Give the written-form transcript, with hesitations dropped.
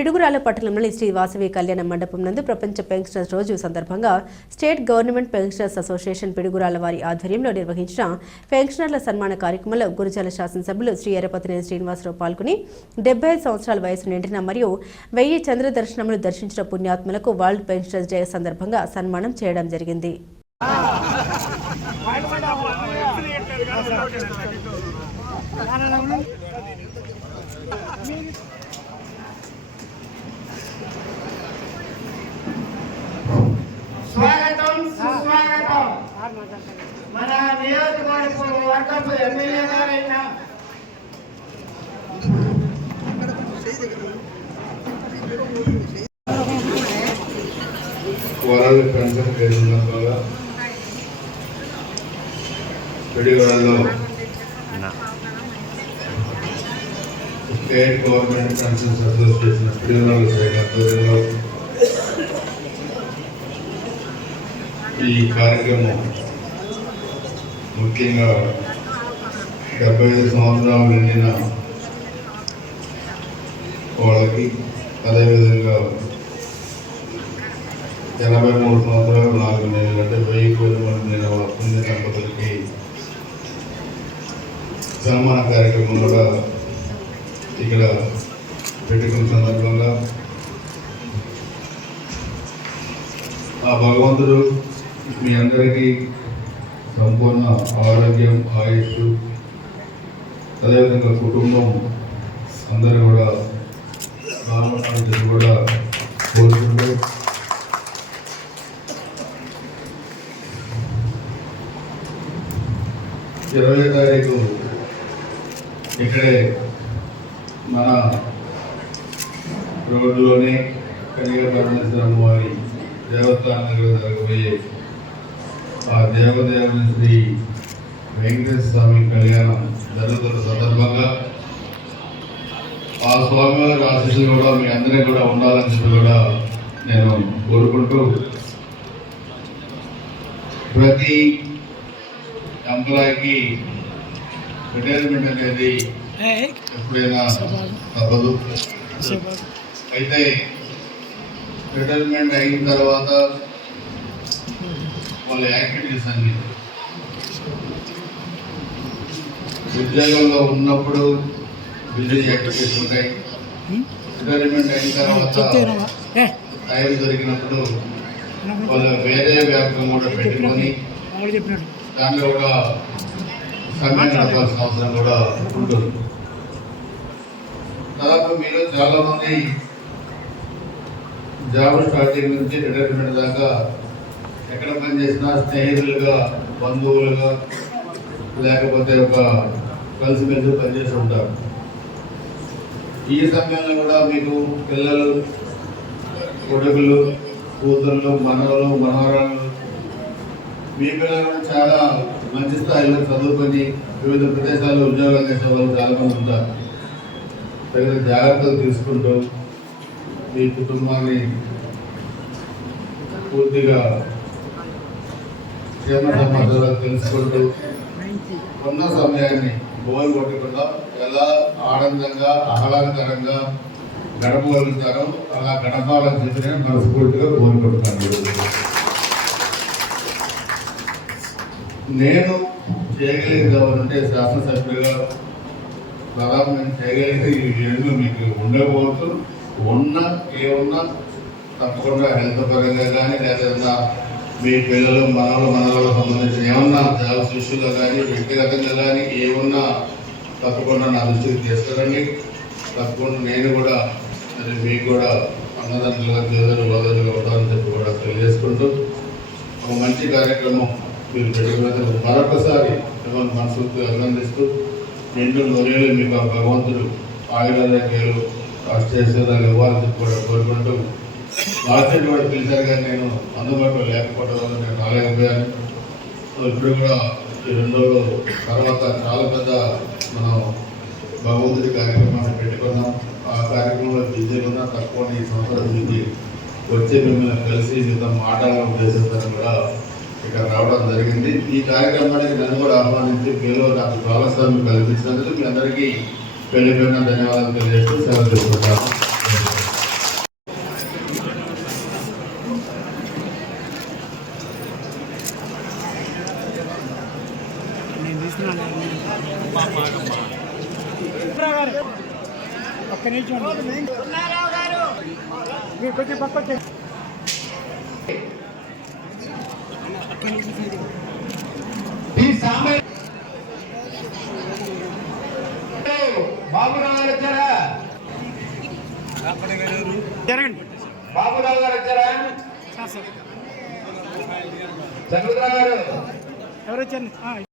పిడుగురాల పట్టణంలోని శ్రీ వాసవి కళ్యాణ మండపం నందు ప్రపంచ పెన్షనర్స్ రోజు సందర్భంగా state government pensioners association Piduguralla వారి ఆధ్వర్యంలో నిర్వహించిన పెన్షనర్ల సన్మాన కార్యక్రమంలో గురుజాల శాసనసభ్యులు శ్రీ ఎర్రపతినేని శ్రీనివాసరావు పాల్గొని 75 సంవత్సరాల వయసు నిండిన మరియు 1000 చంద్ర దర్శనములు దర్శించిన పుణ్యాత్మలకు వరల్డ్ పెన్షనర్స్ డే సందర్భంగా సన్మానం చేయడం జరిగింది. స్వాగతం సుస్వాగతం. మన నియోజకవర్గపు ఎమ్మెల్యే గారైన వరల్డ్ పెన్షన్ డే సందర్భంగా పిడుగురాలలో state government pensions association Piduguralla శాఖ ఆధ్వర్యంలో ఈ కార్యక్రమం ముఖ్యంగా 75 సంవత్సరాలు నిండిన వాళ్ళకి, అదేవిధంగా 83 సంవత్సరాలు 4 నెలలు అంటే 1000 మంది పుణ్య దంపతులకి సన్మాన కార్యక్రమం కూడా ఇక్కడ పెట్టుకున్న సందర్భంగా ఆ భగవంతుడు మీ అందరికీ సంపూర్ణ ఆరోగ్యం, ఆయుష్, అదేవిధంగా కుటుంబం అందరూ కూడా కూడా కోరుకుంటూ ఇరవై తారీఖు ఇక్కడే మన రోడ్డులోనే కనిగా పరమేశ్వరం వారి దేవస్థానంలో జరగబోయే ఆ దేవదేవుని శ్రీ వెంకటేశ్వర స్వామి కళ్యాణం జరుగుతున్న సందర్భంగా ఆ స్వామివారి ఆశీస్సులు కూడా మీ అందరికీ కూడా ఉండాలని చెప్పి కూడా నేను కోరుకుంటూ, ప్రతి ఎంప్లాయీకి రిటైర్మెంట్ అనేది ఎప్పుడైనా తప్పదు. అయితే రిటైర్మెంట్ అయిన తర్వాత వాళ్ళ యాక్టివిటీస్ అన్ని ఉద్యోగంలో ఉన్నప్పుడు బిజీ యాక్టివిటీస్ ఉంటాయి. రిటైర్మెంట్ అయిన తర్వాత టైం దొరికినప్పుడు వాళ్ళు వేరే వ్యాపకం కూడా పెట్టుకొని దాంట్లో కూడా సమయం నడపాల్సిన అవసరం కూడా ఉంటుంది. దాదాపు మీలో చాలా మంది జాబ్ స్టార్టింగ్ నుంచి రిటైర్మెంట్ దాకా ఎక్కడ పనిచేసినా స్నేహితులుగా, బంధువులుగా, లేకపోతే ఒక కలిసిమెలిసి పనిచేసి ఉంటారు. ఈ సమయంలో కూడా మీకు పిల్లలు, కొడుకులు, కూతుళ్ళు, మనవలు, మనవరాళ్ళు, మీ పిల్లలు కూడా చాలా మంచి స్థాయిలో చదువుకొని వివిధ ప్రదేశాల్లో ఉద్యోగాలు చేసే వాళ్ళు చాలామంది ఉంటారు. తగిన జాగ్రత్తలు తీసుకుంటూ మీ కుటుంబాన్ని పూర్తిగా క్షేమ సమాచారాలు తెలుసుకుంటూ ఉన్న సమయాన్ని బోరు కొట్టకుండా ఎలా ఆనందంగా, ఆహ్లాదకరంగా గడపగలుగుతారో అలా గడపాలని చెప్పి నేను మనస్ఫూర్తిగా కోరుకుంటున్నాను. నేను చేయగలిగేది ఎవరంటే శాసనసభ్యులుగా దాదాపు నేను చేయగలిగేది ఈ రెండు మీకు ఉండకపోవచ్చు. ఏమన్నా తప్పకుండా హెల్త్ పరంగా కానీ, లేదా మీ పిల్లలు, మనవలకు సంబంధించిన ఏమన్నా జాబ్స్ ఇష్యూలో కానీ, వ్యక్తిగతంగా కానీ ఏమన్నా తప్పకుండా నా దృష్టికి తీసుకురండి. తప్పకుండా నేను కూడా మీకు కూడా అన్నదండలుగా వదలుగా ఉంటానని చెప్పి కూడా తెలియజేసుకుంటూ ఒక మంచి కార్యక్రమం మీరు పెట్టుకున్నందుకు మరొకసారి మిమ్మల్ని మనస్ఫూర్తిగా అభినందిస్తూ నిండు నూరేళ్ళు మీకు ఆ భగవంతుడు ఆయుర్వేదాలు అష్టైశ్వర్యాలు ఇవ్వాలని కూడా కోరుకుంటూ, లాస్ట్ టైం కూడా పిలిచారు కానీ నేను అందుబాటులో లేకపోవడం వల్ల నేను రాలేకపోయాను. సో ఇప్పుడు కూడా ఈ 2 రోజుల తర్వాత చాలా పెద్ద మనం భగవంతుడి కార్యక్రమాన్ని పెట్టుకున్నాం. ఆ కార్యక్రమంలో బిజీగా ఉన్నా తక్కువ ఈ సంవత్సరం మీకు వచ్చి మిమ్మల్ని కలిసి మీతో మాట్లాడాలని ఉద్దేశించడం కూడా ఇక్కడ రావడం జరిగింది. ఈ కార్యక్రమానికి నన్ను కూడా ఆహ్వానించి మీలో నాకు భాగస్వామ్యం కల్పించినందుకు మీ అందరికీ పేరు పేరున ధన్యవాదాలు తెలియజేస్తూ సెలవు తీసుకుంటాను. ఒక్క నిమిషం మీరు కొంచెం పక్క బాబురావు గారు వచ్చారా? జరగండి. బాబురావు గారు వచ్చారా? చంద్రరావు గారు ఎవరు వచ్చారు?